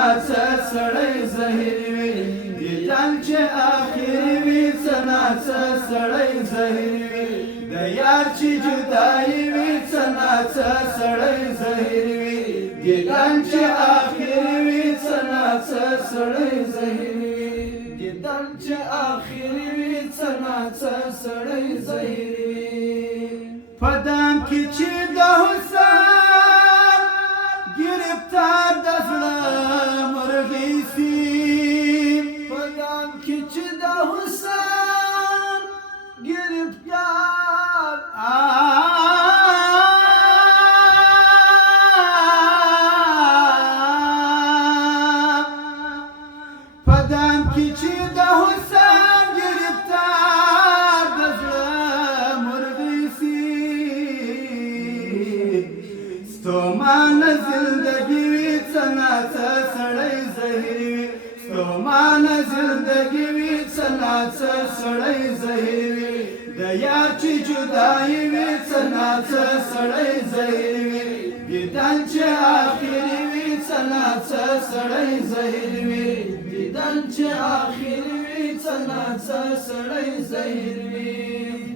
څناڅه سړی زهیر وي دیدن چې آخر وي څناڅه سړی زهیر وي د یار چې جدایي وي څناڅه سړی زهیر وي دیدن چې آخر وي څناڅه سړی زهیر وي دیدن چې آخر وي څناڅه سړی زهیر وي په دام کې چې د حسن گرفتار د زړه مرغۍ سي په دام کې چې د حسن گرفتار په دام کې چې د حسن گرفتار د زړه مرغۍ سي ستومان زندگی وی څناڅه سړی زهیر وي ستومان زندگی وی څناڅه سړی زهیر وي د یار چې جدایي وي څناڅه سړی زهیر وي دیدن چې آخر وي څناڅه سړی زهیر وي دیدن چې آخر وي څناڅه سړی زهیر وي